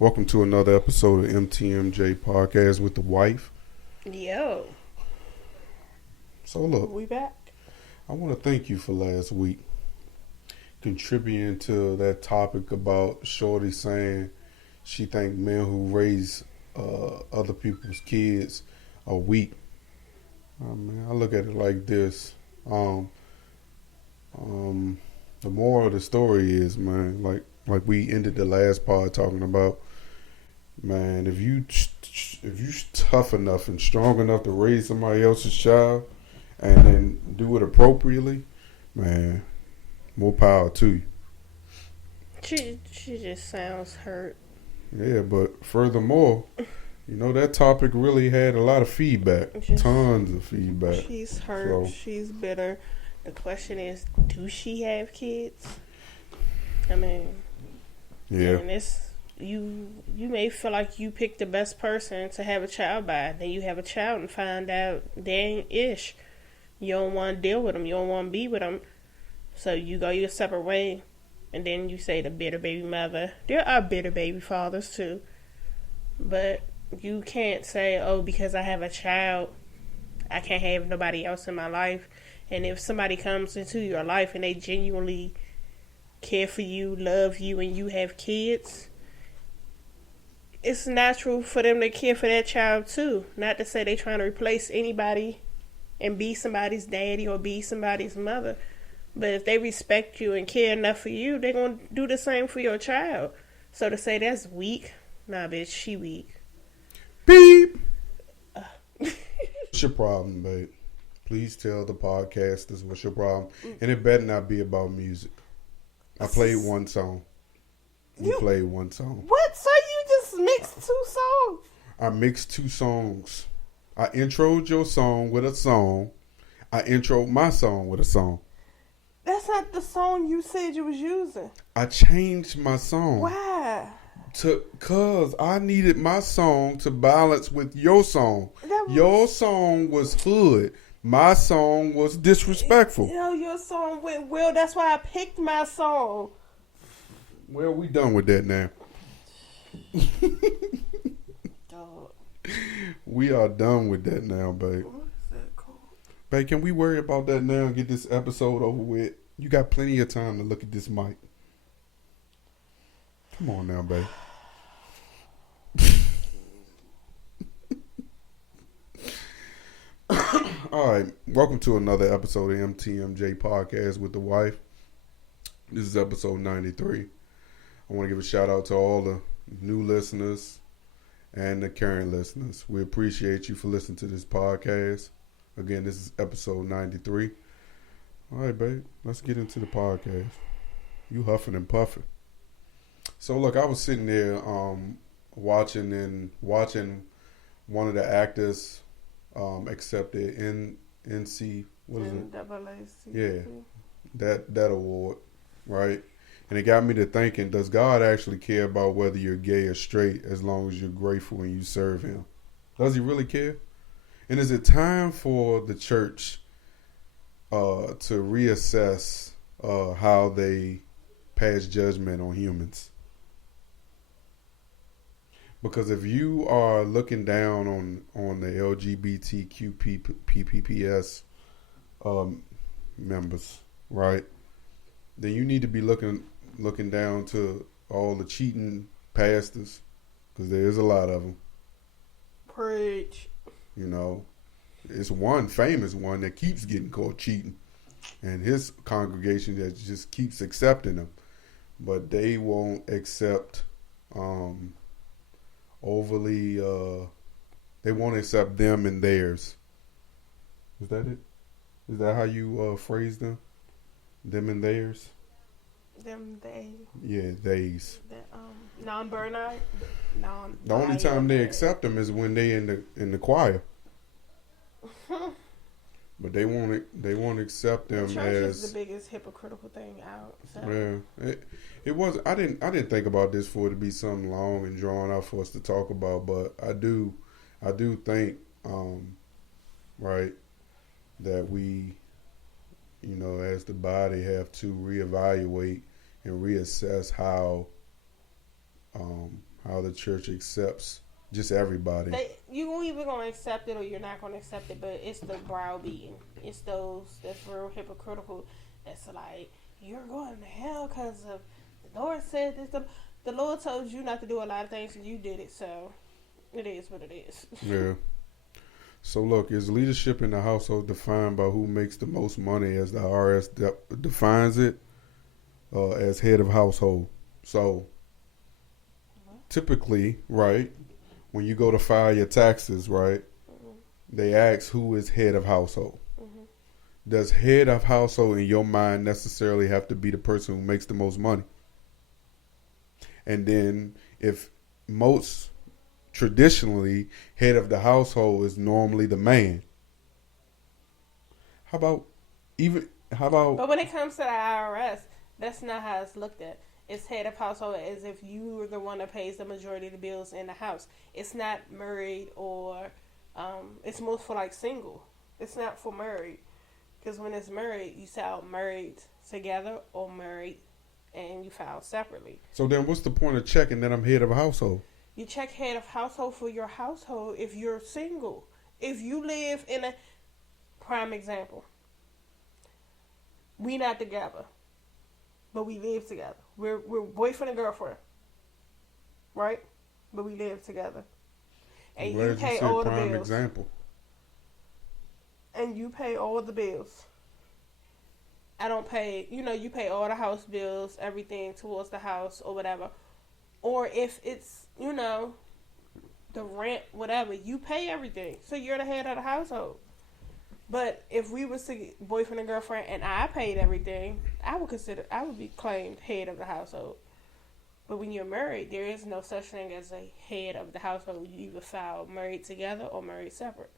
Welcome to another episode of MTMJ Podcast with the wife. Yo. So look, We back. I want to thank you for last week contributing to that topic about Shorty saying she think men who raise other people's kids are weak. I look at it like this. The moral of the story is, man, like we ended the last part talking about, man, if you tough enough and strong enough to raise somebody else's child and then do it appropriately, man, more power to you. She just sounds hurt. Yeah, but furthermore, you know, that topic really had a lot of feedback, tons of feedback. She's hurt. So, she's bitter. The question is, do she have kids? I mean, yeah. And it's you may feel like you picked the best person to have a child by. Then you have a child and find out they ain't ish. You don't want to deal with them. You don't want to be with them. So you go your separate way. And then you say the bitter baby mother. There are bitter baby fathers too. But you can't say, oh, because I have a child, I can't have nobody else in my life. And if somebody comes into your life and they genuinely care for you, love you, and you have kids, it's natural for them to care for that child too. Not to say they're trying to replace anybody and be somebody's daddy or be somebody's mother. But if they respect you and care enough for you, they're going to do the same for your child. So to say that's weak, nah, bitch, she weak. Beep! What's your problem, babe? Please tell the podcasters what's your problem. And it better not be about music. I played one song. You played one song. What? So you just mixed two songs? I mixed two songs. I introed your song with a song. I introed my song with a song. That's not the song you said you was using. I changed my song. Why? Cause I needed my song to balance with your song. Your song was hood. My song was disrespectful. You know, your song went well. That's why I picked my song. Well, we done with that now. Dog. We are done with that now, babe. What is that called? Babe, can we worry about that now and get this episode over with? You got plenty of time to look at this mic. Come on now, babe. All right, welcome to another episode of MTMJ Podcast with the wife. This is episode 93. I want to give a shout out to all the new listeners and the current listeners. We appreciate you for listening to this podcast. Again, this is episode 93. All right, babe, let's get into the podcast. You huffing and puffing. So, look, I was sitting there watching one of the actors accept the NC, what is it? NAACP. Yeah, that award, right? And it got me to thinking, does God actually care about whether you're gay or straight as long as you're grateful and you serve him? Does he really care? And is it time for the church to reassess how they pass judgment on humans? Because if you are looking down on the LGBTQ PPPS members, right, then you need to be looking down to all the cheating pastors, because there's a lot of them. Preach. You know, it's one famous one that keeps getting caught cheating, and his congregation that just keeps accepting them, but they won't accept overly they won't accept them and theirs. Is that it? Is that how you phrase them? Them and theirs? Them, they. Yeah, theys. Non-binary. The only time they accept them is when they in the choir. But they won't accept them the church as is the biggest hypocritical thing out. So. Yeah, it was. I didn't think about this for it to be something long and drawn out for us to talk about, but I do think, right, that we, you know, as the body have to reevaluate and reassess how how the church accepts just everybody. You either gonna accept it or you're not gonna accept it. But it's the browbeating. It's those that's real hypocritical. That's like, you're going to hell because of the Lord said this. The Lord told you not to do a lot of things and you did it. So it is what it is. Yeah. So look, is leadership in the household defined by who makes the most money, as the IRS defines it, as head of household? So typically, right, when you go to file your taxes, right, they ask who is head of household. Does head of household in your mind necessarily have to be the person who makes the most money? And then if most traditionally head of the household is normally the man. How about But when it comes to the IRS, that's not how it's looked at. It's head of household as if you are the one that pays the majority of the bills in the house. It's not married or it's most for like single. It's not for married. Because when it's married, you file married together or married and you file separately. So then what's the point of checking that I'm head of a household? You check head of household for your household if you're single. If you live in a prime example, we not together, but we live together. We're boyfriend and girlfriend, right? But we live together, and you pay all the bills. Example. And you pay all the bills. I don't pay. You pay all the house bills, everything towards the house or whatever. Or if it's, the rent, whatever, you pay everything. So you're the head of the household. But if we was to boyfriend and girlfriend and I paid everything, I would be claimed head of the household. But when you're married, there is no such thing as a head of the household. You either file married together or married separate.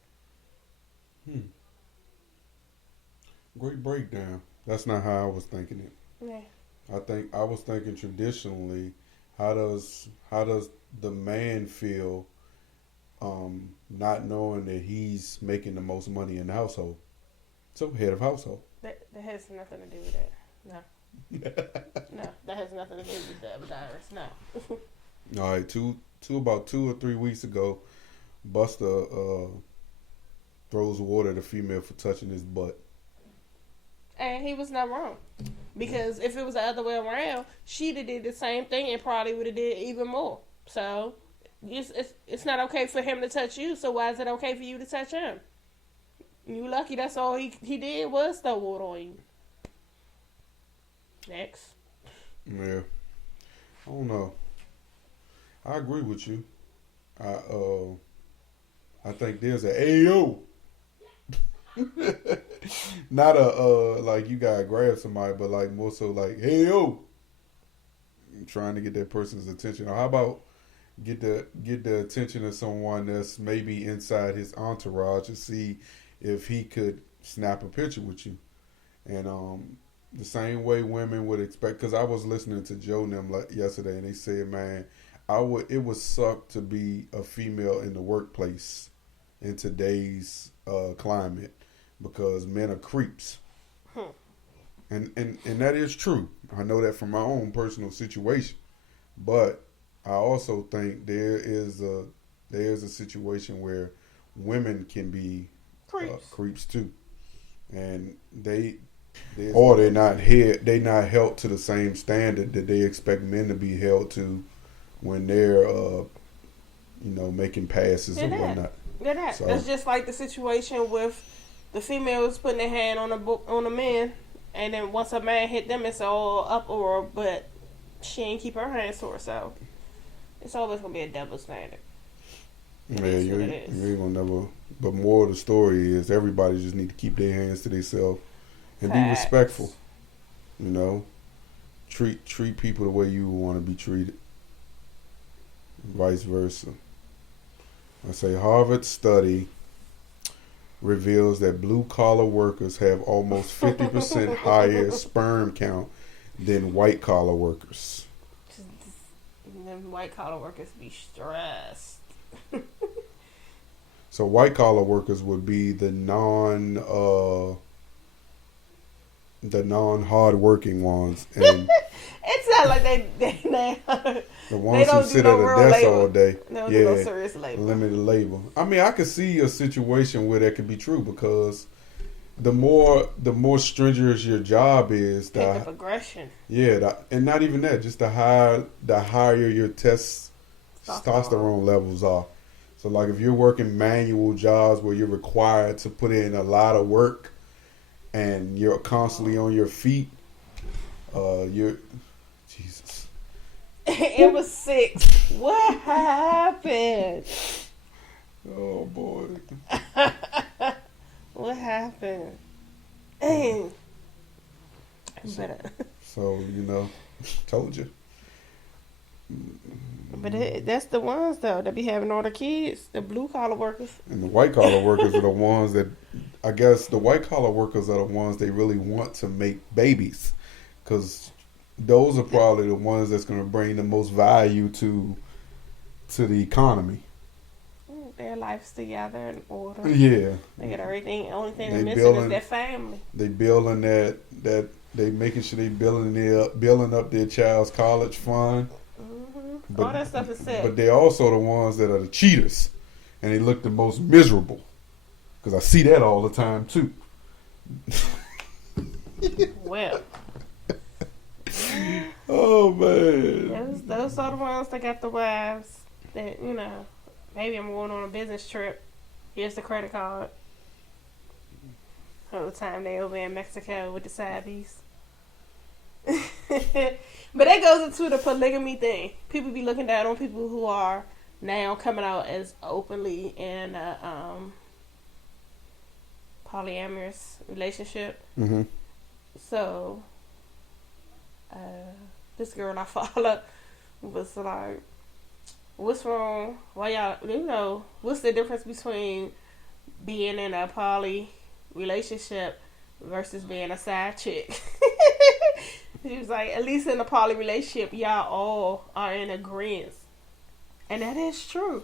Great breakdown. That's not how I was thinking it. Yeah. I was thinking traditionally, how does the man feel not knowing that he's making the most money in the household? So head of household. That has nothing to do with that. No. No, that has nothing to do with that, no. All right, about 2 or 3 weeks ago, Busta throws water at a female for touching his butt. And he was not wrong. Because if it was the other way around, she'd have did the same thing and probably would have did even more. So, it's not okay for him to touch you, so why is it okay for you to touch him? You lucky that's all he did was throw water on you. Next. Yeah. I don't know. I agree with you. I think there's a Ayo. Not a like you gotta grab somebody, but like more so like, hey yo, trying to get that person's attention. Or how about get the attention of someone that's maybe inside his entourage to see if he could snap a picture with you. And the same way women would expect, because I was listening to Joe and them yesterday, and they said, man, it would suck to be a female in the workplace in today's climate, because men are creeps. And that is true. I know that from my own personal situation. But I also think there is a situation where women can be creeps too. And they're not held to the same standard that they expect men to be held to when they're making passes and whatnot. They're not. So, that's just like the situation with the females putting their hand on a man, and then once a man hit them, it's all uproar. But she ain't keep her hands to herself. It's always gonna be a double standard. Yeah, you ain't gonna never. But more of the story is everybody just need to keep their hands to themselves and be respectful. Treat people the way you want to be treated. Vice versa. I say Harvard study reveals that blue-collar workers have almost 50% higher sperm count than white-collar workers. Them white-collar workers be stressed. So white-collar workers would be the non-hard-working ones. And it's not like they The ones who sit at a desk all day. They don't do no serious labor. Limited labor. I mean, I could see a situation where that could be true because the more stringent your job is, the progression. Yeah, and not even that, just the higher your testosterone levels are. So, like, if you're working manual jobs where you're required to put in a lot of work and you're constantly on your feet, Jesus. It was 6. What happened? Oh, boy. What happened? Dang. So, told you. But that's the ones, though, that be having all the kids, the blue-collar workers. And the white-collar workers are the ones that, I guess, the white-collar workers are the ones they really want to make babies. Because those are probably the ones that's going to bring the most value to the economy. Their life's together in order. Yeah. They got everything. The only thing they're missing is their family. They building that they making sure they building up their child's college fund. But, all that stuff is set. But they're also the ones that are the cheaters. And they look the most miserable. Because I see that all the time, too. Well. Oh, man. Those are the ones that got the wives that, maybe I'm going on a business trip. Here's the credit card. All the time they over in Mexico with the side piece. But that goes into the polygamy thing. People be looking down on people who are now coming out as openly in a polyamorous relationship. Mm-hmm. So, this girl I follow was like, what's wrong? Why y'all, what's the difference between being in a poly relationship versus being a side chick? She was like, at least in a poly relationship, y'all all are in agreement. And that is true.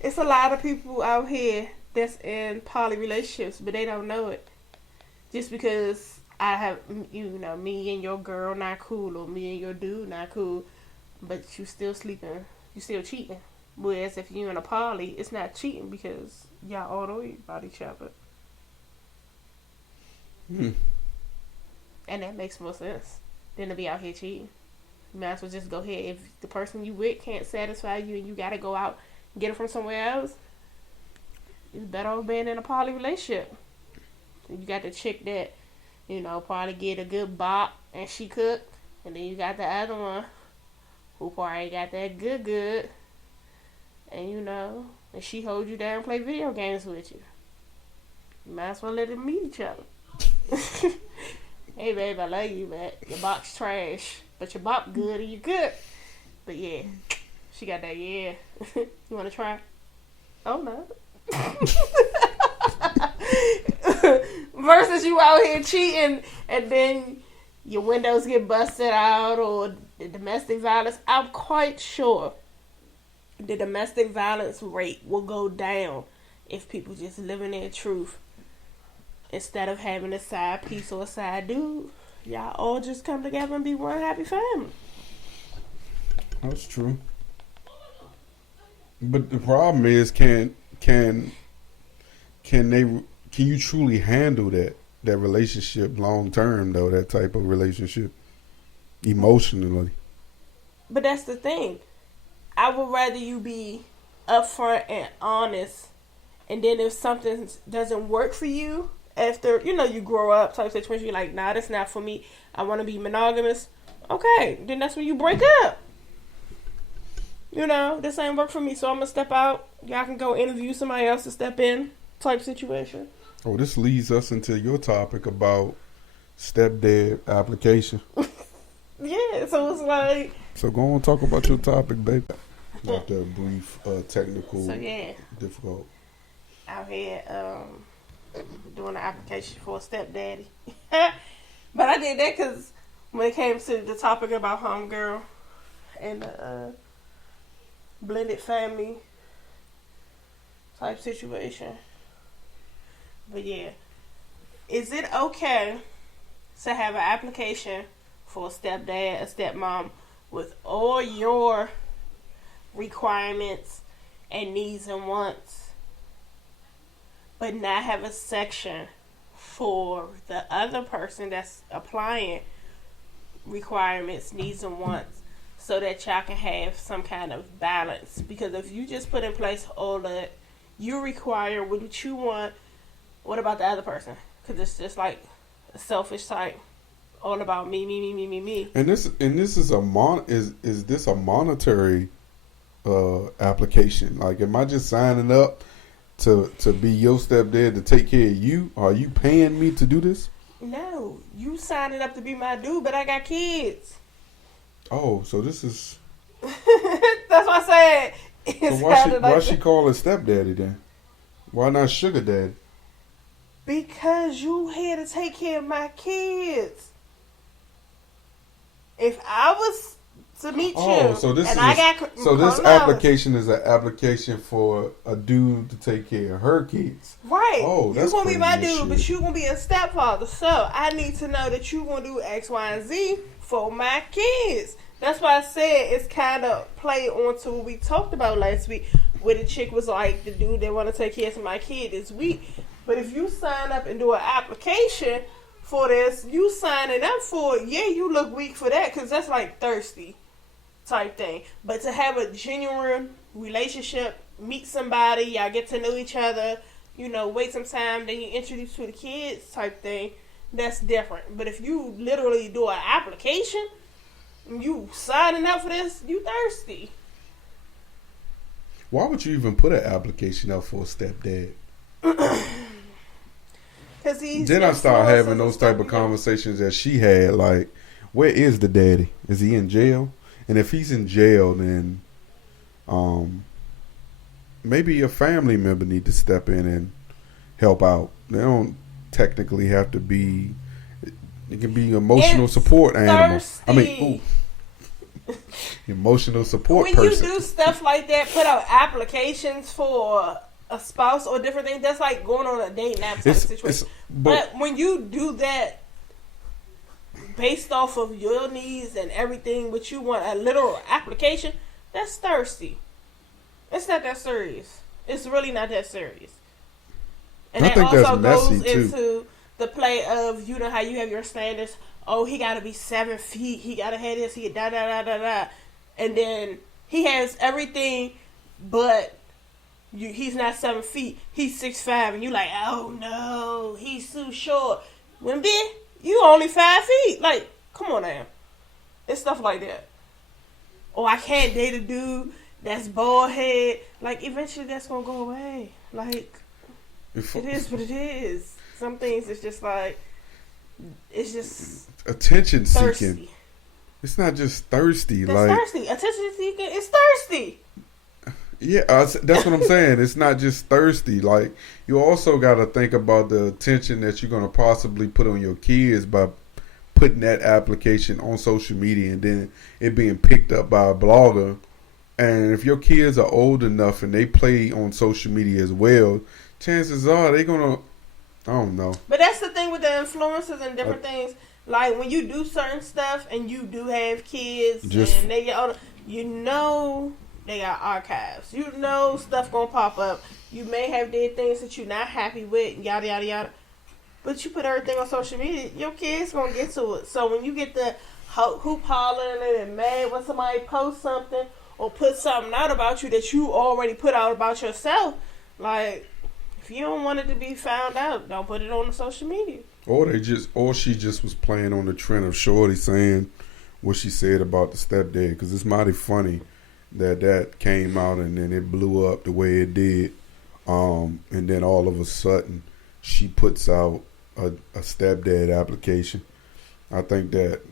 It's a lot of people out here that's in poly relationships, but they don't know it. Just because I have, me and your girl not cool, or me and your dude not cool, but you still sleeping, you still cheating. Whereas if you're in a poly, it's not cheating because y'all all know about each other. And that makes more sense than to be out here cheating. You might as well just go ahead. If the person you with can't satisfy you and you gotta go out and get it from somewhere else, it's better off being in a poly relationship. You got the chick that, probably get a good bop and she cook. And then you got the other one who probably got that good. And and she hold you down and play video games with you. You might as well let them meet each other. Hey babe, I love you, but your bop's trash. But your bop good and you good. But yeah, she got that, yeah. You wanna try? Oh no. Versus you out here cheating and then your windows get busted out or the domestic violence. I'm quite sure the domestic violence rate will go down if people just live in their truth. Instead of having a side piece or a side dude, y'all all just come together and be one happy family. That's true. But the problem is, can you truly handle that relationship long term though? That type of relationship, emotionally. But that's the thing. I would rather you be upfront and honest, and then if something doesn't work for you after you grow up type situation, you're like, nah, that's not for me. I want to be monogamous. Okay, then that's when you break up. This ain't work for me, so I'm gonna step out. Y'all can go interview somebody else to step in type situation. Oh, this leads us into your topic about stepdad application. Yeah, so it's like. So go on, talk about your topic, babe. After a brief technical difficult. Out here doing the application for a stepdaddy. But I did that because when it came to the topic about homegirl and blended family type situation. But yeah, is it okay to have an application for a stepdad, a stepmom, with all your requirements and needs and wants, but not have a section for the other person that's applying requirements, needs, and wants, so that y'all can have some kind of balance. Because if you just put in place all that you require, what you want, what about the other person? Because it's just like a selfish type, all about me, me, me, me, me, me. And this is is this a monetary application? Like, am I just signing up to be your stepdad to take care of you? Are you paying me to do this? No, you signing up to be my dude, but I got kids. Oh, so this is. That's what I said. So why she call it stepdaddy then? Why not sugar daddy? Because you here to take care of my kids. If I was to meet you, so this this application is an application for a dude to take care of her kids. Right. Oh, that's you gonna be my dude, shit. but you gonna be a stepfather. So I need to know that you gonna do X, Y, and Z for my kids. That's why I said it's kind of played onto what we talked about last week, where the chick was like, the dude that want to take care of my kid is weak. But if you sign up and do an application for this, you signing up for it, yeah, you look weak for that, because that's like thirsty type thing. But to have a genuine relationship, meet somebody, y'all get to know each other, wait some time, then you introduce to the kids type thing, that's different. But if you literally do an application, you signing up for this, you thirsty. Why would you even put an application up for a stepdad? Then I start having those type of conversations that she had, like, where is the daddy? Is he in jail? And if he's in jail, then maybe a family member need to step in and help out. They don't technically have to be. It can be emotional support animal. Emotional support when person. You do stuff like that, put out applications for a spouse or different things, that's like going on a date nap type of situation. But when you do that based off of your needs and everything, but you want a literal application, that's thirsty. It's not that serious. It's really not that serious. And that also goes into the play of, how you have your standards. Oh, he got to be 7 feet. He got to have this. He da da da da da. And then he has everything, but he's not 7 feet. He's 6'5", and you like, oh no, he's too short. When you only 5 feet. Like, come on now. It's stuff like that. Oh, I can't date a dude that's bald head. Like, eventually that's gonna go away. Like, it is what it is. Some things it's just like, it's just attention thirsty. Seeking. It's not just thirsty. It's like thirsty. Attention seeking. It's thirsty. Yeah, that's what I'm saying. It's not just thirsty. Like, you also got to think about the attention that you're going to possibly put on your kids by putting that application on social media and then it being picked up by a blogger. And if your kids are old enough and they play on social media as well, chances are they're going to, I don't know. But that's the thing with the influencers and different things. Like, when you do certain stuff and you do have kids and they get older, they got archives. Stuff gonna pop up. You may have did things that you're not happy with, yada yada yada. But you put everything on social media, your kids gonna get to it. So when you get the hoop hollering and mad when somebody posts something or put something out about you that you already put out about yourself, like, if you don't want it to be found out, don't put it on the social media. Or she just was playing on the trend of Shorty saying what she said about the stepdad, because it's mighty funny that came out and then it blew up the way it did, and then all of a sudden she puts out a stepdad application. I think that,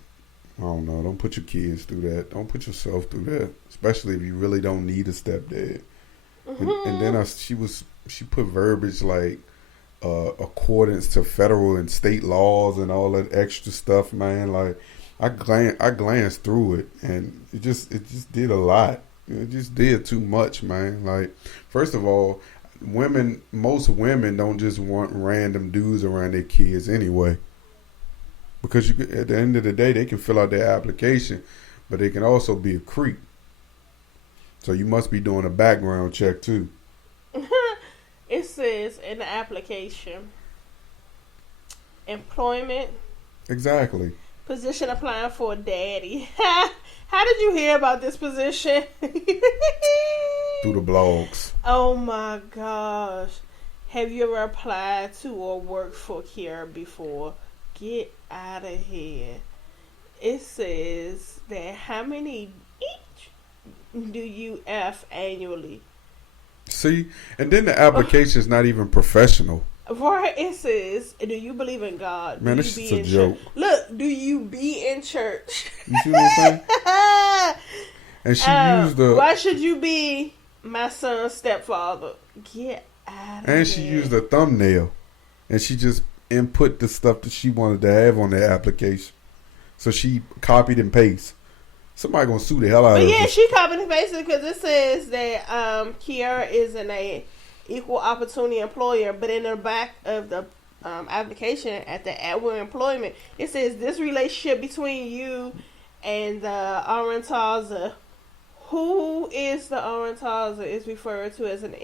I don't know, don't put your kids through that. Don't put yourself through that, especially if you really don't need a stepdad. Mm-hmm. And then she put verbiage like accordance to federal and state laws and all that extra stuff, man. Like, I glanced through it and it just did a lot. It just did too much, man. Like, first of all, most women don't just want random dudes around their kids anyway. Because at the end of the day, they can fill out their application, but they can also be a creep. So you must be doing a background check too. It says in the application, employment. Exactly. Position applying for a daddy. How did you hear about this position? Through the blogs. Oh my gosh. Have you ever applied to or worked for Kiara before? Get out of here. It says that how many each do you F annually? See? And then the application is not even professional. Right, it says, do you believe in God? Man, this is a joke. Look, do you be in church? You see what I'm saying? And she used the... Why should you be my son's stepfather? Get out of here. And she used a thumbnail. And she just input the stuff that she wanted to have on the application. So she copied and pasted. Somebody gonna sue the hell out of her. But yeah, she copied and pasted because it says that Kiara is an equal opportunity employer, but in the back of the application at the at-will employment, it says this relationship between you and the Orientaza. Who is the Orientaza is referred to as an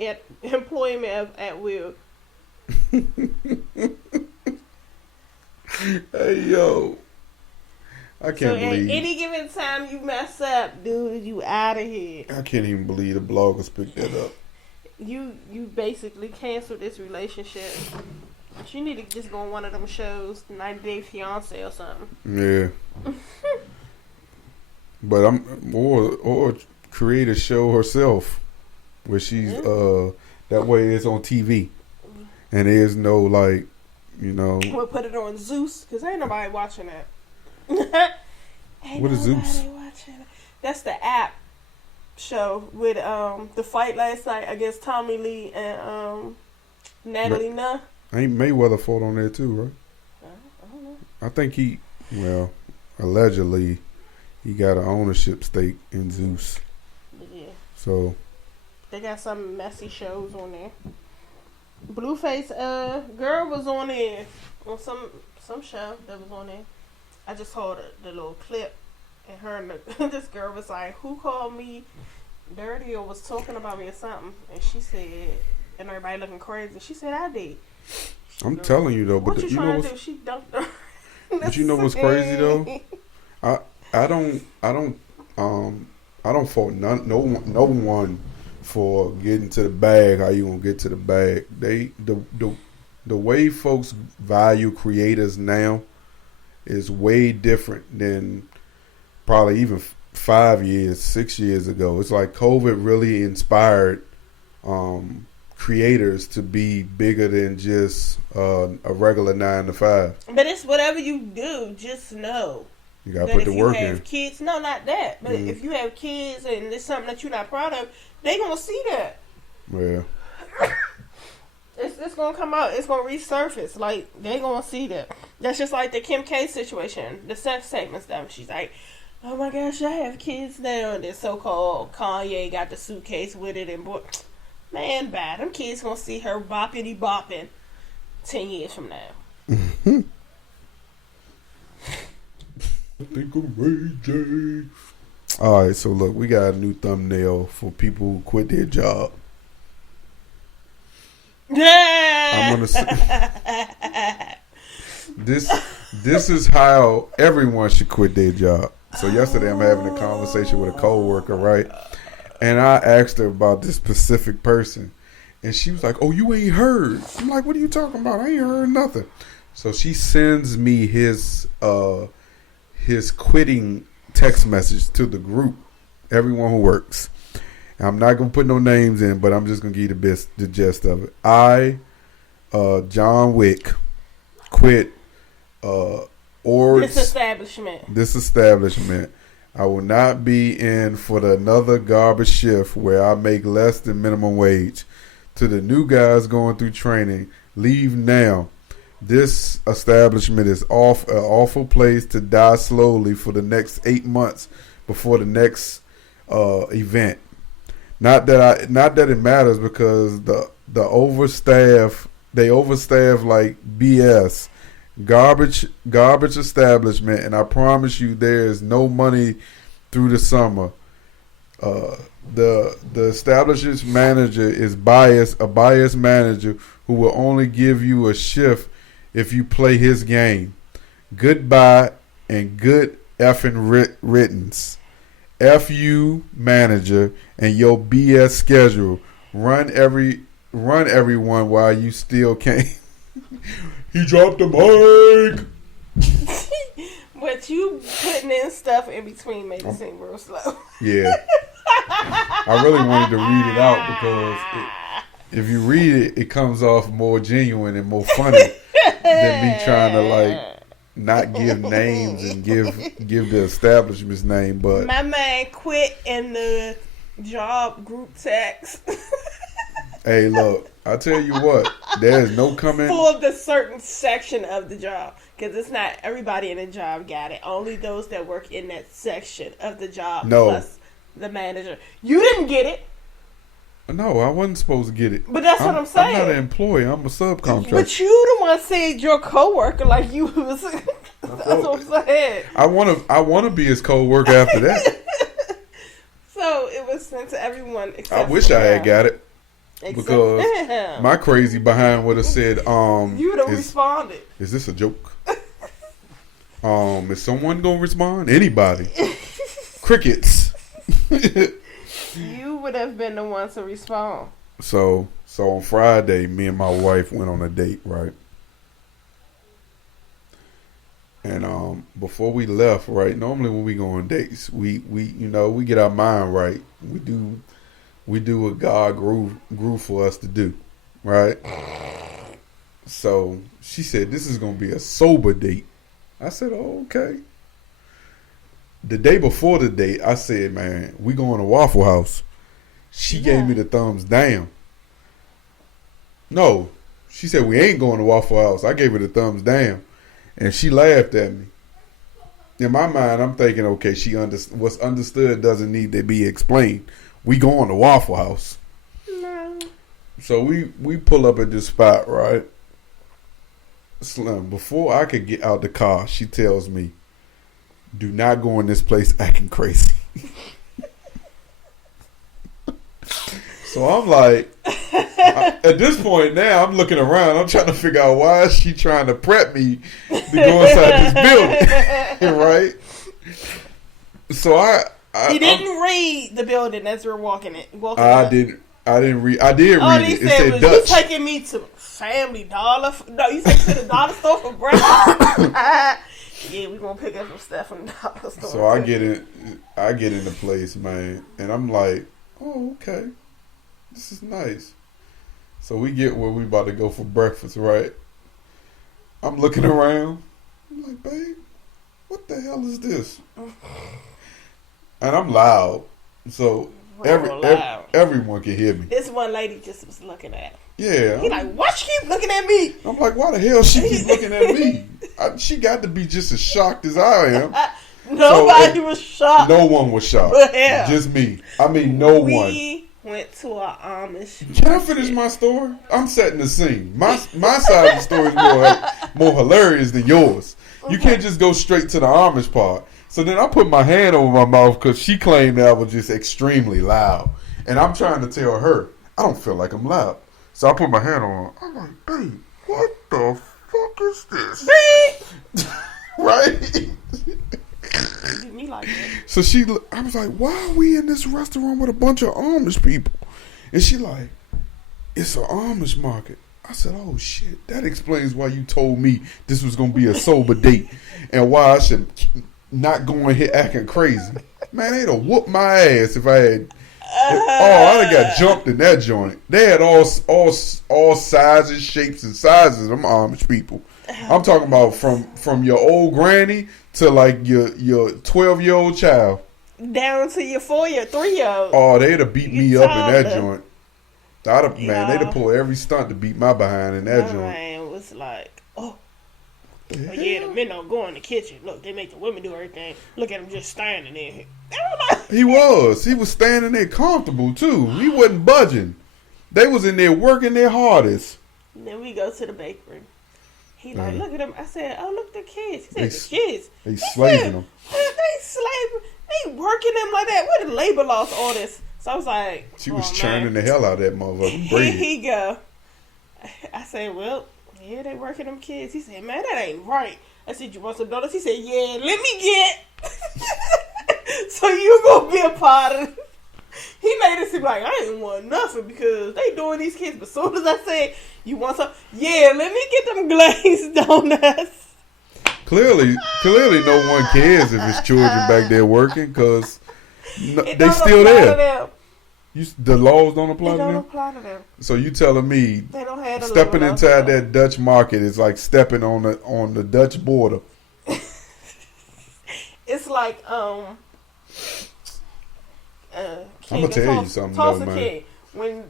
employment of at-will. Hey, yo. I can't believe. At any given time you mess up, dude, you out of here. I can't even believe the bloggers picked that up. You basically canceled this relationship. But you need to just go on one of them shows, 90 Day Fiance or something. Yeah. But or create a show herself where she's that way it's on TV. And there's no like, you know. We'll put it on Zeus because ain't nobody watching that. What is Zeus? That's the app show with the fight last night against Tommy Lee and Natalie Nunn. Ain't Mayweather fought on there too, right? I don't know. I think allegedly he got an ownership stake in Zeus. Yeah. So they got some messy shows on there. Blueface girl was on there on some show that was on there. I just saw the little clip, and her and this girl was like, "Who called me dirty or was talking about me or something?" And she said, and everybody looking crazy. She said, "I did." I'm telling you though, what but you trying to do? She dunked her. But you know what's crazy though? I don't fault no one for getting to the bag. How you gonna get to the bag? The way folks value creators now is way different than probably even 5 years, 6 years ago. It's like COVID really inspired creators to be bigger than just a regular 9 to 5. But it's whatever you do, just know you gotta put the work in. If you have kids, no, not that. But if you have kids and it's something that you're not proud of, they gonna see that. Yeah. It's gonna come out. It's gonna resurface. Like they gonna see that. That's just like the Kim K situation, the sex tape and stuff. She's like, "Oh my gosh, I have kids now." And this so-called Kanye got the suitcase with it, and boy, man, bad. Them kids gonna see her boppity bopping 10 years from now. Think of Ray J. All right, so look, we got a new thumbnail for people who quit their job. I'm gonna say this is how everyone should quit their job. So yesterday I'm having a conversation with a coworker, right? And I asked her about this specific person, and she was like, "Oh, you ain't heard?" I'm like, "What are you talking about? I ain't heard nothing." So she sends me his quitting text message to the group, everyone who works. I'm not gonna put no names in, but I'm just gonna give you the gist of it. John Wick, quit This establishment. I will not be in for another garbage shift where I make less than minimum wage. To the new guys going through training, leave now. This establishment is an awful place to die slowly for the next 8 months before the next event. Not that it matters, because the overstaff, they overstaff like BS. Garbage establishment, and I promise you there is no money through the summer. The establishment's manager is a biased manager who will only give you a shift if you play his game. Goodbye and good effing riddance. F you, manager, and your BS schedule. Run everyone while you still can't. He dropped the mic. But you putting in stuff in between made it seem real slow. Yeah. I really wanted to read it out because if you read it, it comes off more genuine and more funny than me trying to like not give names and give the establishment's name. But my man quit in the job group text. Hey, look, I tell you what, there is no coming for the certain section of the job, because it's not everybody in the job got it. Only those that work in that section of the job plus the manager. You didn't get it. No, I wasn't supposed to get it. But that's what I'm saying. I'm not an employee. I'm a subcontractor. But you the one said your coworker like you was. That's what I'm saying. I want to be his coworker after that. So it was sent to everyone except I wish I had got it. Because him. My crazy behind would have said, you would have responded. Is this a joke? Is someone gonna respond? Anybody? Crickets. You would have been the one to respond. So on Friday, me and my wife went on a date, right? And before we left, right? Normally when we go on dates, we get our mind right. We do what God grew for us to do, right? So she said, this is going to be a sober date. I said, oh, okay. The day before the date, I said, man, we going to Waffle House. She gave me the thumbs down. No, she said, we ain't going to Waffle House. I gave her the thumbs down. And she laughed at me. In my mind, I'm thinking, okay, what's understood doesn't need to be explained. We going to Waffle House. No. So we pull up at this spot, right? Slim, before I could get out the car, she tells me, do not go in this place acting crazy. So I'm like, at this point now, I'm looking around. I'm trying to figure out why is she trying to prep me to go inside this building, right? So he didn't read the building as we're walking it. I didn't read. I did read it. It said Dutch. You taking me to Family Dollar? No, you taking me to the dollar store for breakfast? Yeah, we gonna pick up some stuff from the dollar store. So I get in the place, man, and I'm like, oh, okay, this is nice. So we get where we about to go for breakfast, right? I'm looking around. I'm like, babe, what the hell is this? And I'm loud, so everyone can hear me. This one lady just was looking at him. Yeah. He like, why she keep looking at me? I'm like, why the hell she keep looking at me? She got to be just as shocked as I am. Nobody was shocked. No one was shocked. Yeah. Just me. I mean, no one. We went to an Amish. Can I finish my story? I'm setting the scene. My side of the story is more hilarious than yours. You can't just go straight to the Amish part. So then I put my hand over my mouth because she claimed that I was just extremely loud. And I'm trying to tell her, I don't feel like I'm loud. So I put my hand on her. I'm like, babe, what the fuck is this? Right? Me like that. So I was like, why are we in this restaurant with a bunch of Amish people? And she like, it's an Amish market. I said, oh shit, that explains why you told me this was going to be a sober date and why I should not go in here acting crazy. Man, they'd have whooped my ass if I had. I'd have got jumped in that joint. They had all sizes, shapes, and sizes. I'm Amish people. I'm talking about from your old granny to like your 12-year-old child, down to your 3-year-old. Oh, they'd have beat me up in that joint. They'd have pulled every stunt to beat my behind in that joint. Man was like, oh yeah, the men don't go in the kitchen. Look, they make the women do everything. Look at them just standing there. He was standing there comfortable too. He wasn't budging. They was in there working their hardest. And then we go to the bakery. He like, look at them. I said, oh, look, the kids. He said, the kids. They slaving them. They slaving. They working them like that. Where the labor loss all this? So I was like, she was churning the hell out of that motherfucker. Here he go. I said, well, yeah, they working them kids. He said, man, that ain't right. I said, you want some donuts? He said, yeah, let me get. So you gonna be a part of it. He made it seem like I ain't want nothing because they doing these kids. But as soon as I said, you want some? Yeah, let me get them glazed donuts. Clearly, no one cares if it's children back there working because they still there. The laws don't apply to them? They don't apply to them. So you telling me they don't have stepping inside that Dutch market is like stepping on the Dutch border. It's like I'm gonna tell you something though, man. Kid, when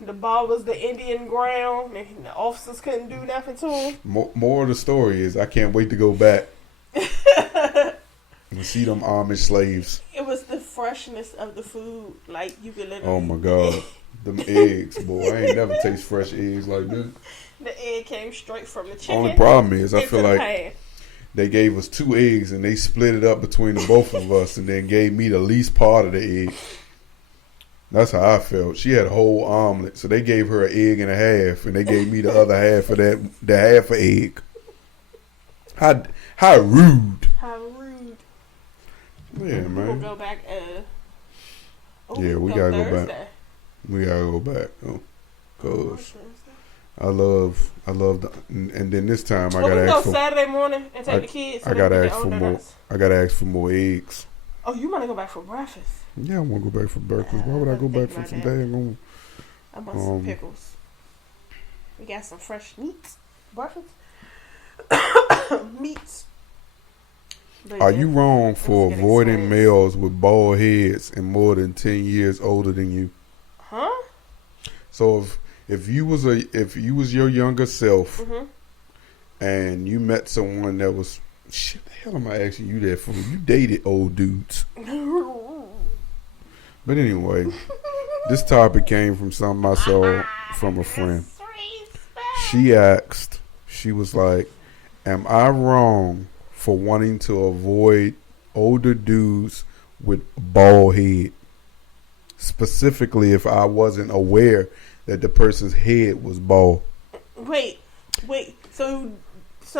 the ball was the Indian ground and the officers couldn't do nothing to him. More of the story is I can't wait to go back and see them Amish slaves. It was the freshness of the food, like you could literally. Oh my God, them eggs, boy! I ain't never taste fresh eggs like this. The egg came straight from the chicken. Only problem is I feel like they gave us 2 eggs and they split it up between the both of us and then gave me the least part of the egg. That's how I felt. She had a whole omelet, so they gave her an egg and a half, and they gave me the other half of the half an egg. How rude! How rude! Yeah, man. We'll go back. Yeah, we gotta go back. We gotta go back, cause I love and then this time I gotta ask for Saturday morning and take the kids. I gotta ask for more. I gotta ask for more eggs. Oh, you want to go back for breakfast? Yeah, I want to go back for breakfast. Why would I go back for some daggone? I want some pickles. We got some fresh meats. Breakfast meats. But are you wrong for avoiding males with bald heads and more than 10 years older than you? Huh? So if you was your younger self, and you met someone that was shit, the hell am I asking you that for? You dated old dudes. But anyway, this topic came from something I saw from a friend. She asked, she was like, am I wrong for wanting to avoid older dudes with bald head? Specifically if I wasn't aware that the person's head was bald. Wait. So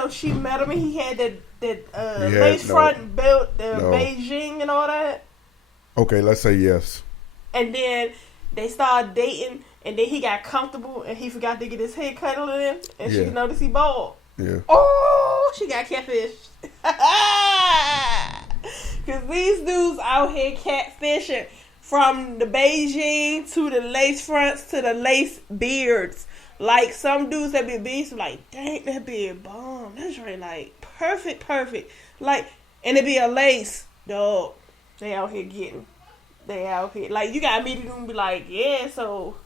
she met him and he had that lace front belt, Beijing and all that? Okay, let's say yes. And then they started dating and then he got comfortable and he forgot to get his hair cut on him and she noticed he bald. Yeah. Oh, she got catfished. Because these dudes out here catfishing. From the Beijing to the lace fronts to the lace beards. Like some dudes that be beards like, dang, that beard bomb. That's right, like perfect. Like, and it be a lace, dog. They out here getting. They out here. Like, you gotta meet them and be like, yeah, so.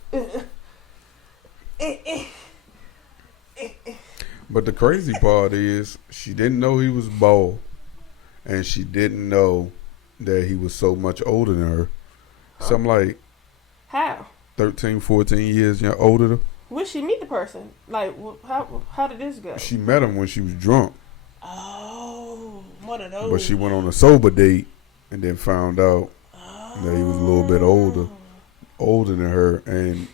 But the crazy part is, she didn't know he was bald. And she didn't know that he was so much older than her. Some like how 13, 14 years older. Where she meet the person? Like how did this go? She met him when she was drunk. Oh, one of those. But she went on a sober date and then found out that he was a little bit older than her, and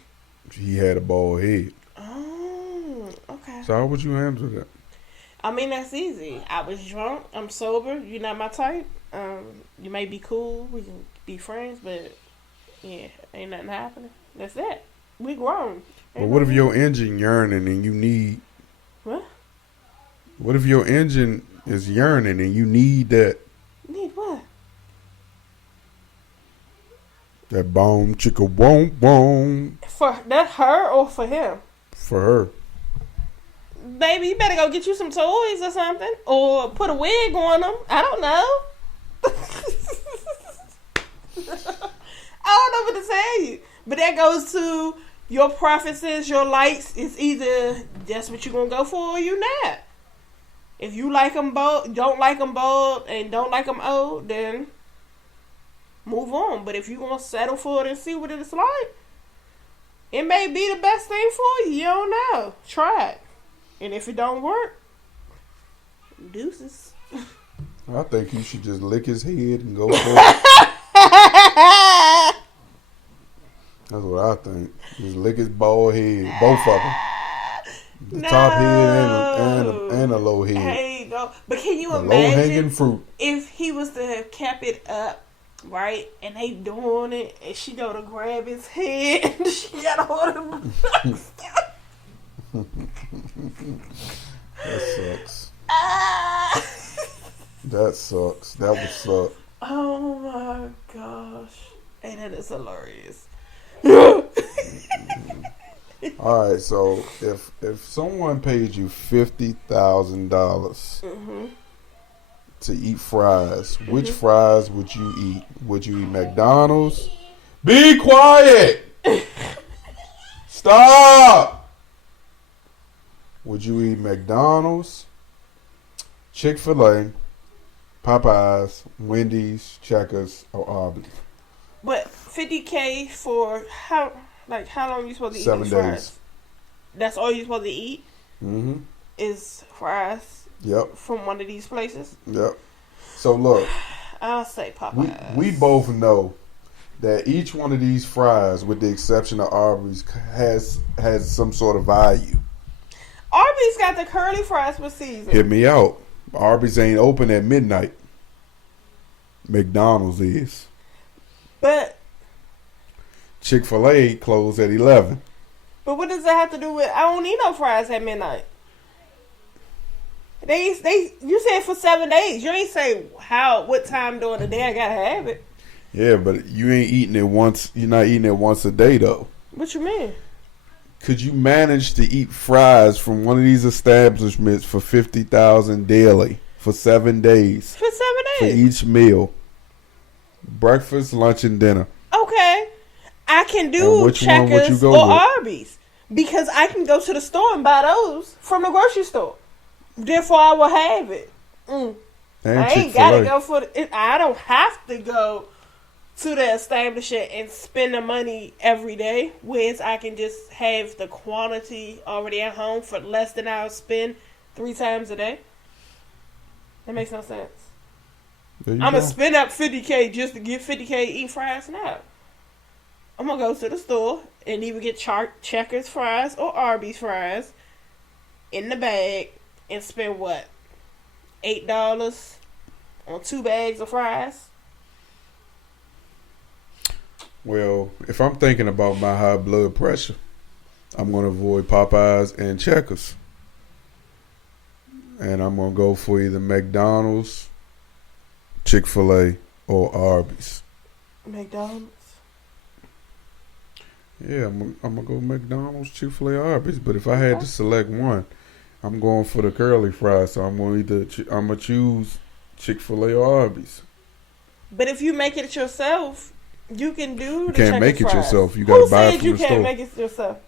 he had a bald head. Oh, okay. So how would you handle that? I mean, that's easy. I was drunk. I'm sober. You're not my type. You may be cool. We can be friends, but. Yeah, ain't nothing happening. That's it. We grown. But what if your engine yearning and you need... What? What if your engine is yearning and you need that... Need what? That boom, chicka, boom. For that her or for him? For her. Baby, you better go get you some toys or something. Or put a wig on them. I don't know. I don't know what to tell you. But that goes to your preferences, your likes. It's either that's what you're going to go for or you not. If you like them both, don't like them both, and don't like them old, then move on. But if you're going to settle for it and see what it's like, it may be the best thing for you. You don't know. Try it. And if it don't work, deuces. I think you should just lick his head and go for it. That's what I think. Just lick his bald head. Both of them. The top head and a low head. Hey, no. But can you imagine low-hanging fruit. if he was to have kept it up, right? And they doing it, and she go to grab his head, and she got a hold of him. That sucks. That sucks. That would suck. Oh my gosh. Hey, that is hilarious. Alright, so if someone paid you $50,000 to eat fries, which fries would you eat? Would you eat McDonald's? Be quiet! Stop! Would you eat McDonald's, Chick-fil-A, Popeyes, Wendy's, Checkers, or Arby's? But $50K for how long are you supposed to eat 7 these days. fries? That's all you're supposed to eat? Mm-hmm. Is fries Yep. from one of these places? Yep. So look, I'll say Popeyes. we both know that each one of these fries, with the exception of Arby's, has some sort of value. Arby's got the curly fries for season. Hit me out. Arby's ain't open at midnight. McDonald's is. But Chick-fil-A closed at 11. But what does that have to do with? I don't eat no fries at midnight. You said for 7 days. You ain't say what time during the day I gotta have it. Yeah, but you ain't eating it once. You're not eating it once a day though. What you mean? Could you manage to eat fries from one of these establishments for $50,000 daily for 7 days? For 7 days for each meal, breakfast, lunch, and dinner. Okay, I can do Checkers or Arby's because I can go to the store and buy those from the grocery store. Therefore, I will have it. I ain't gotta go for I don't have to go to the establishment and spend the money every day, whereas I can just have the quantity already at home for less than I'll spend 3 times a day. That makes no sense. I'm going to spend up $50K just to get $50K to eat fries now. I'm going to go to the store and either get Checkers fries or Arby's fries in the bag and spend what? $8 on 2 bags of fries? Well, if I'm thinking about my high blood pressure, I'm going to avoid Popeyes and Checkers. And I'm going to go for either McDonald's, Chick-fil-A, or Arby's. McDonald's? Yeah, I'm going to go McDonald's, Chick-fil-A, Arby's. But if I had to select one, I'm going for the curly fries. So I'm going to choose Chick-fil-A or Arby's. But if you make it yourself, you can do You the can't Checkers make it fries. yourself. You got to buy it from the store. Who said you can't make it yourself?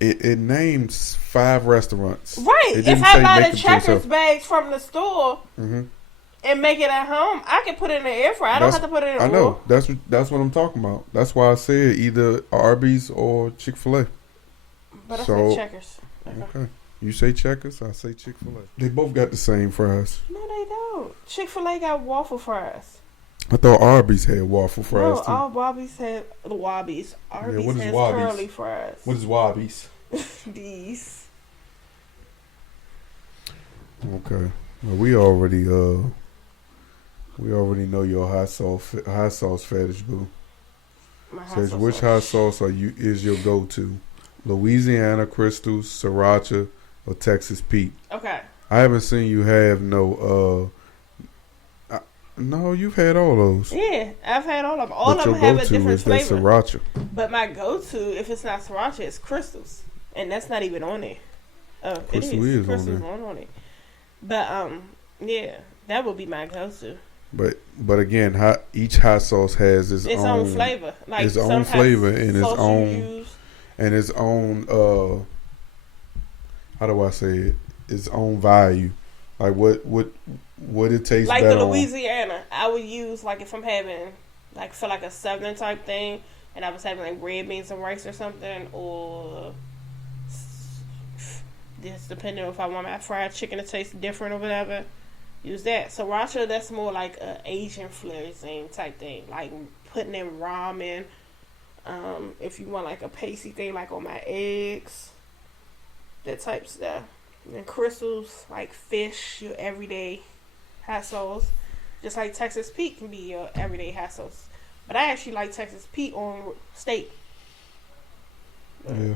It names 5 restaurants. Right. If I buy the Checkers bags from the store and make it at home, I can put it in the air fryer. I don't have to put it in the oil. I know. That's what I'm talking about. That's why I said either Arby's or Chick-fil-A. But I said Checkers. Okay. You say Checkers, I say Chick-fil-A. They both got the same fries. No, they don't. Chick-fil-A got waffle fries. I thought Arby's had waffle fries too. All Arby's have the Wobbies. Arby's has Wobbies? curly fries. What is Wobbies? These. Okay. Well, we already know your hot sauce fetish, boo. Says which hot sauce is your go-to? Louisiana Crystal, Sriracha, or Texas Pete? Okay. I haven't seen you have no. No, you've had all those. Yeah, I've had all of them. All of them have a different flavor. That Sriracha. But my go-to, if it's not Sriracha, is Crystals, and that's not even on there. Oh, Crystal it is. Crystal's on it. But yeah, that would be my go-to. But again, each hot sauce has its own flavor, like its own flavor and its own how do I say it? Its own value, like what it tastes like better the Louisiana. I would use like if I'm having like for like a Southern type thing, and I was having like red beans and rice or something, or just depending on if I want my fried chicken to taste different or whatever. use that. Sriracha, that's more like a Asian flavoring type thing, like putting in ramen. If you want like a pasty thing, like on my eggs, that type stuff. And then crystals, like fish, your everyday hot sauce. Just like Texas Pete can be your everyday hot sauce. But I actually like Texas Pete on steak. Yeah.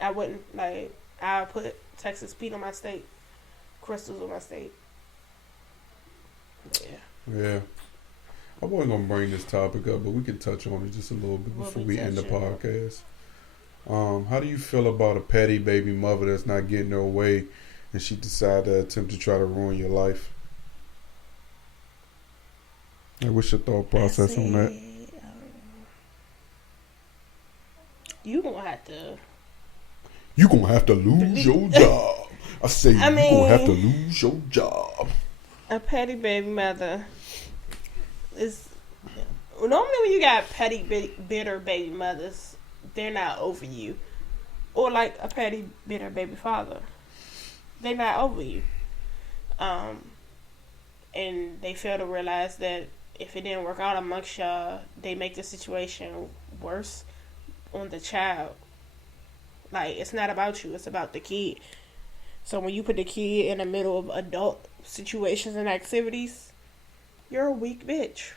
I wouldn't, like, I put Texas Pete on my steak. Crystals on my steak. Yeah. Yeah. I wasn't going to bring this topic up, but we can touch on it just a little bit before we end the podcast. How do you feel about a petty baby mother that's not getting her way and she decided to attempt to try to ruin your life? Like, what's your thought process on that? You gonna have to. You gonna have to lose your job. I say you gonna have to lose your job. A petty baby mother is normally when you got petty bitter baby mothers, they're not over you, or like a petty bitter baby father, they're not over you, and they fail to realize that if it didn't work out amongst y'all, they make the situation worse on the child. Like, it's not about you, it's about the kid. So when you put the kid in the middle of adult situations and activities, you're a weak bitch.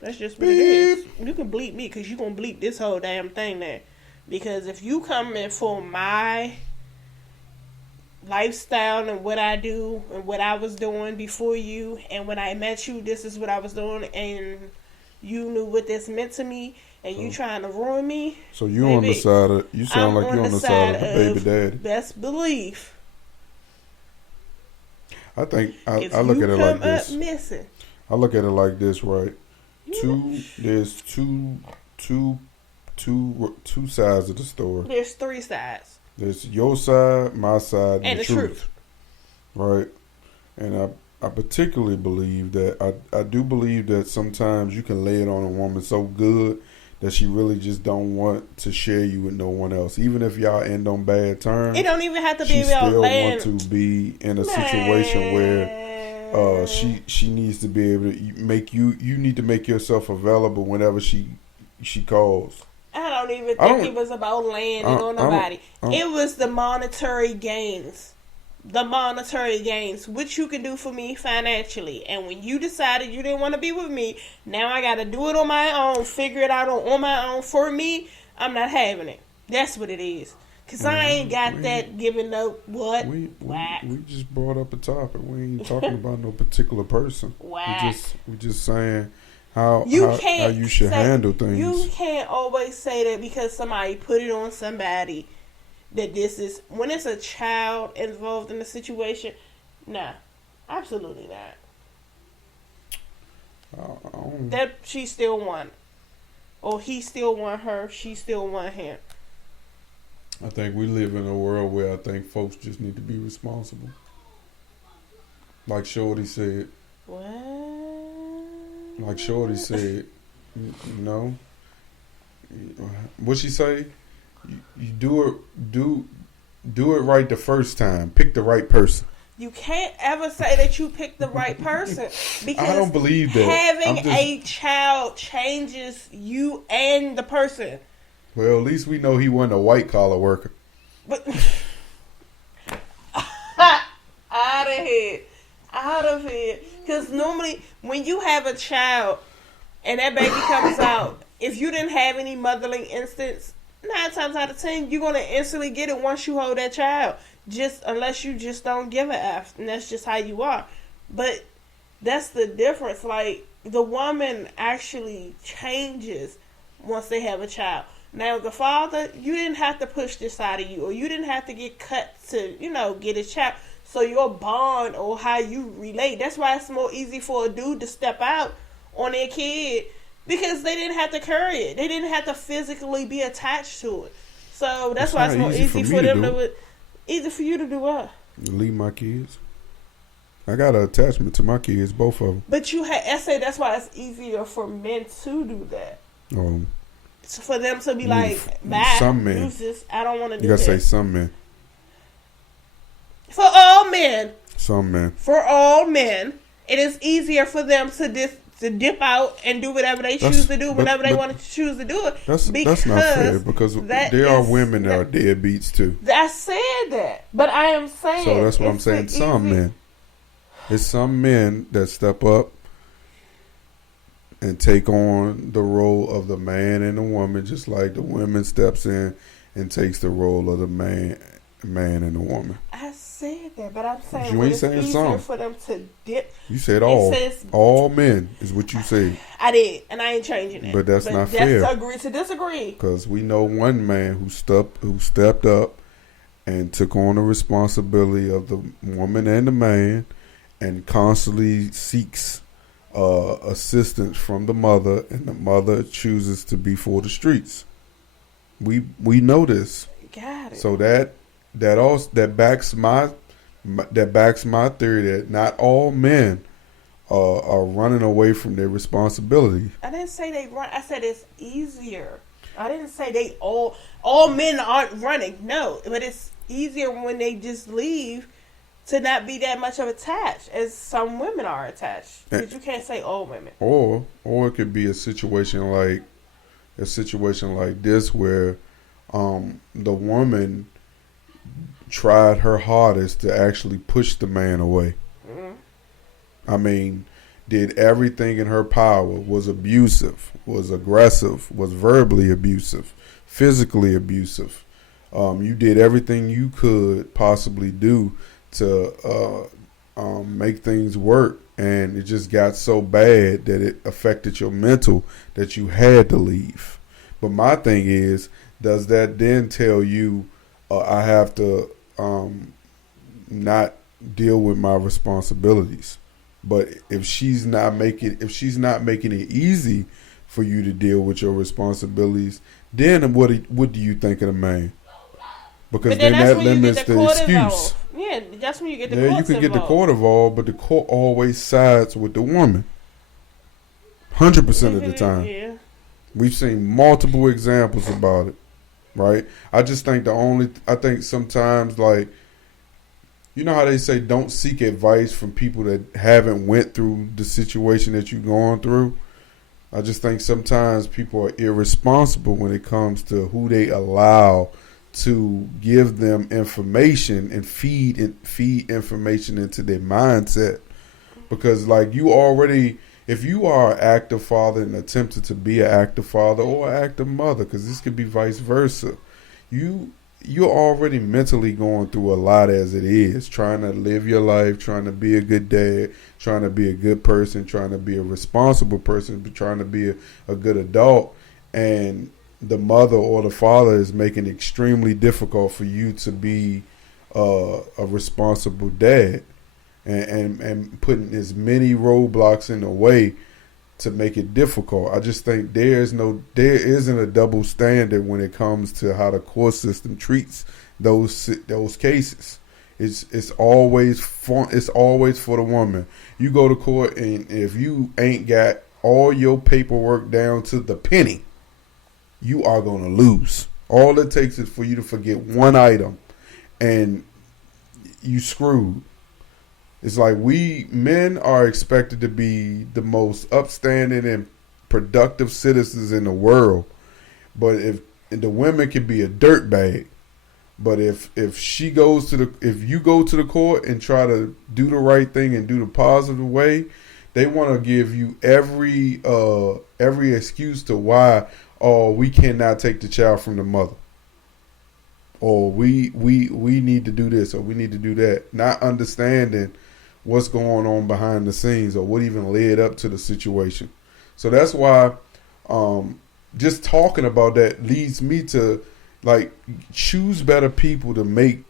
That's just what it is. You can bleep me because you going to bleep this whole damn thing there. Because if you come in for my lifestyle and what I do and what I was doing before you, and when I met you, this is what I was doing, and you knew what this meant to me, and you trying to ruin me. So you baby, on the side of, you sound like you on the side of the baby daddy. Best belief. I think I look at it like this. Missing. I look at it like this, right? There's two sides of the story. There's three sides. There's your side, my side, and the truth. Right? And I particularly believe that I do believe that sometimes you can lay it on a woman so good that she really just don't want to share you with no one else. Even if y'all end on bad terms. It don't even have to be she still land. want to be in a situation where she needs to be able to make you need to make yourself available whenever she calls. I don't even think it was about landing on nobody. It was the monetary gains. The monetary gains, which you can do for me financially. And when you decided you didn't want to be with me, now I got to do it on my own, figure it out on my own for me. I'm not having it. That's what it is. Because I ain't got that giving up what? Whack. We just brought up a topic. We ain't talking about no particular person. Whack. We just saying how you should handle things. You can't always say that because somebody put it on somebody. That this is, when it's a child involved in the situation, nah, absolutely not. That she still won. Or he still won her, she still won him. I think we live in a world where I think folks just need to be responsible. Like Shorty said. What? Like Shorty said, you know. What'd she say? You do it right the first time. Pick the right person. You can't ever say that you picked the right person because I don't believe that. Having a child changes you and the person. Well, at least we know he wasn't a white collar worker. But out of here. Because normally when you have a child and that baby comes out, if you didn't have any mothering instincts, 9 times out of 10, you're going to instantly get it once you hold that child. Just unless you just don't give a F. And that's just how you are. But that's the difference. Like, the woman actually changes once they have a child. Now, the father, you didn't have to push this out of you. Or you didn't have to get cut to, get a child. So your bond or how you relate. That's why it's more easy for a dude to step out on their kid. Because they didn't have to carry it. They didn't have to physically be attached to it. So that's why it's more easy for them to do it. Easy for you to do what? Leave my kids. I got an attachment to my kids, both of them. But I say that's why it's easier for men to do that. So for them to be like, bye, some men. Deuces, I don't want to do that. You gotta say some men. For all men. Some men. For all men. it is easier for them to dip out and do whatever they choose to do whenever they want to choose to do it. That's not fair because there are women that are deadbeats too. I said that, but I am saying. So that's what I'm saying. Some men. It's some men that step up and take on the role of the man and the woman, just like the woman steps in and takes the role of the man and the woman. I said that, but I'm saying you ain't it's saying easier some. for them to dip. You said all men is what you said. I did, and I ain't changing it. But that's not fair. Agree to disagree. Because we know one man who stepped up and took on the responsibility of the woman and the man, and constantly seeks assistance from the mother, and the mother chooses to be for the streets. We know this. Got it. So that backs my theory that not all men are running away from their responsibility. I didn't say they run. I said it's easier. I didn't say they all men aren't running. No, but it's easier when they just leave to not be that much of attached as some women are attached. Because you can't say all women. Or it could be a situation like this where the woman tried her hardest to actually push the man away. Mm-hmm. I mean, did everything in her power, was abusive, was aggressive, was verbally abusive, physically abusive. You did everything you could possibly do to make things work, and it just got so bad that it affected your mental that you had to leave. But my thing is, does that then tell you I have to not deal with my responsibilities? But if she's not making it easy for you to deal with your responsibilities, then what do you think of the man? Because then that limits the excuse. Involved. Yeah, that's when you get the court involved. You can get the court involved, but the court always sides with the woman. 100% of the time. Yeah. We've seen multiple examples about it, right? I just think I think sometimes, like, you know how they say don't seek advice from people that haven't went through the situation that you're going through? I just think sometimes people are irresponsible when it comes to who they allow to give them information and feed information into their mindset. Because, like, if you are an active father and attempted to be an active father or an active mother, because this could be vice versa, you're already mentally going through a lot as it is, trying to live your life, trying to be a good dad, trying to be a good person, trying to be a responsible person, but trying to be a good adult. And the mother or the father is making it extremely difficult for you to be a responsible dad, and putting as many roadblocks in the way to make it difficult. I just think there isn't a double standard when it comes to how the court system treats those cases. It's always for the woman. You go to court, and if you ain't got all your paperwork down to the penny, you are going to lose. All it takes is for you to forget one item, and you screwed. It's like men are expected to be the most upstanding and productive citizens in the world. But if the women can be a dirtbag, but if you go to the court and try to do the right thing and do the positive way, they want to give you every excuse to why we cannot take the child from the mother, or we need to do this or we need to do that, not understanding what's going on behind the scenes or what even led up to the situation. So that's why just talking about that leads me to, like, choose better people to make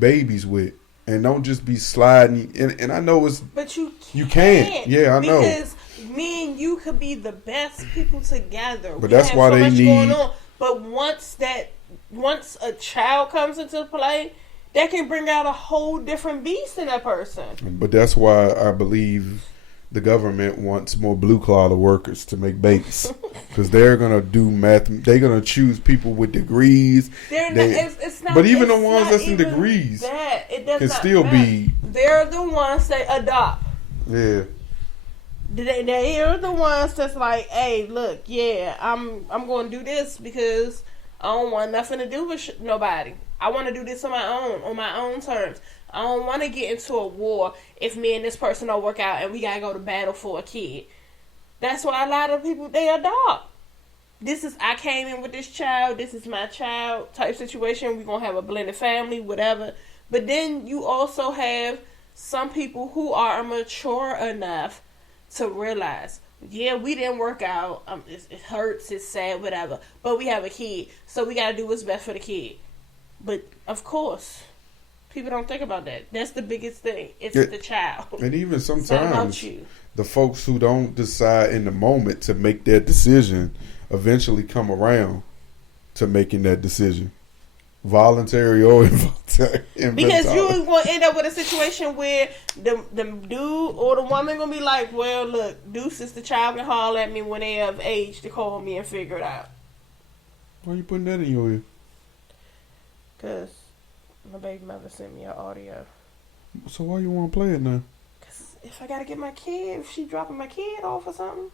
babies with, and don't just be sliding. And I know but you can't. Yeah, I know. Because me and you could be the best people together. But that's why they need. Going on. But once a child comes into play, that can bring out a whole different beast in that person. But that's why I believe the government wants more blue-collar workers to make babies, because they're gonna do math. They're gonna choose people with degrees. It's not. But even the ones that's in degrees it does can not still matter. be they're the ones that adopt. Yeah. They are the ones that's like, hey, look, yeah, I'm going to do this because I don't want nothing to do with nobody. I want to do this on my own terms. I don't want to get into a war if me and this person don't work out and we got to go to battle for a kid. That's why a lot of people, they adopt. I came in with this child, this is my child type situation. We're going to have a blended family, whatever. But then you also have some people who are mature enough to realize, yeah, we didn't work out. It hurts, it's sad, whatever. But we have a kid, so we got to do what's best for the kid. But, of course, people don't think about that. That's the biggest thing. It's the child. And even sometimes the folks who don't decide in the moment to make that decision eventually come around to making that decision. Voluntary or involuntary. Because you're going to end up with a situation where the dude or the woman going to be like, well, look, Deuce is the child can holler at me when they have age to call me and figure it out. Why are you putting that in your ear? Because my baby mother sent me an audio. So why you want to play it now? Because if I got to get my kid, if she dropping my kid off or something.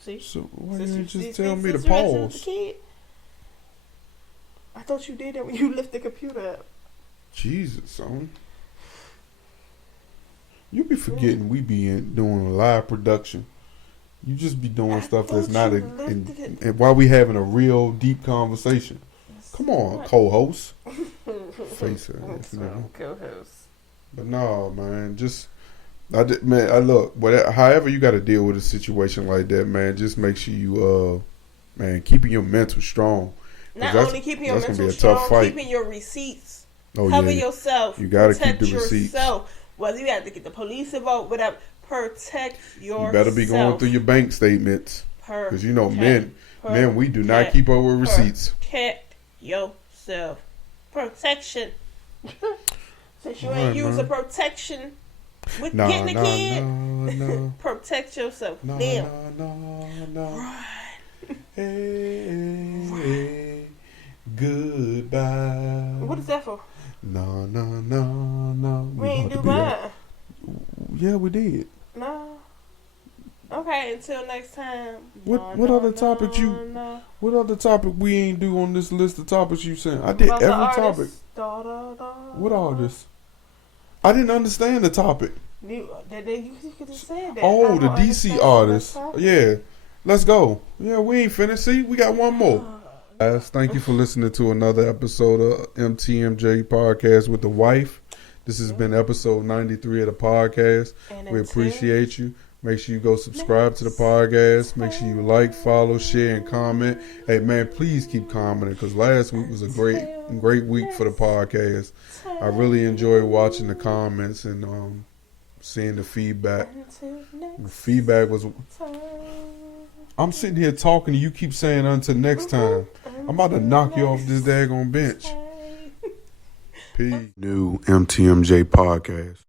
See? So why you just tell me to pause? I thought you did that when you lift the computer up. Jesus, son. You be forgetting we be doing a live production. You just be doing stuff that's not and while we having a real deep conversation. Come on, co-host. Face it. Co-host. But no, man, however you got to deal with a situation like that, man, just make sure you, keeping your mental strong. Not only keeping your mental strong, keeping your receipts. Cover yourself. You got to keep the receipts. Whether you have to get the police involved, whatever, protect yourself. You better be going through your bank statements. Because you know, men, we do not keep up with receipts. Protect yourself. Protection. Since you ain't using protection with getting a kid, no. protect yourself. No. Right. Hey, goodbye. What is that for? No. We ain't do mine. Yeah, we did. No. Okay, until next time. What other topic What other topic we ain't do on this list of topics you sent? I did every topic. What artist? I didn't understand the topic. You could have said that. Oh, the DC artist. Yeah. Let's go. Yeah, we ain't finished. See, we got one more. Guys, thank you for listening to another episode of MTMJ Podcast with the wife. This has been episode 93 of the podcast. We appreciate you. Make sure you go subscribe to the podcast. Make sure you like, follow, share, and comment. Hey, man, please keep commenting because last week was a great week for the podcast. I really enjoyed watching the comments and seeing the feedback. The feedback was... I'm sitting here talking and you keep saying until next time. I'm about to knock you off this daggone bench. Peace. New MTMJ Podcast.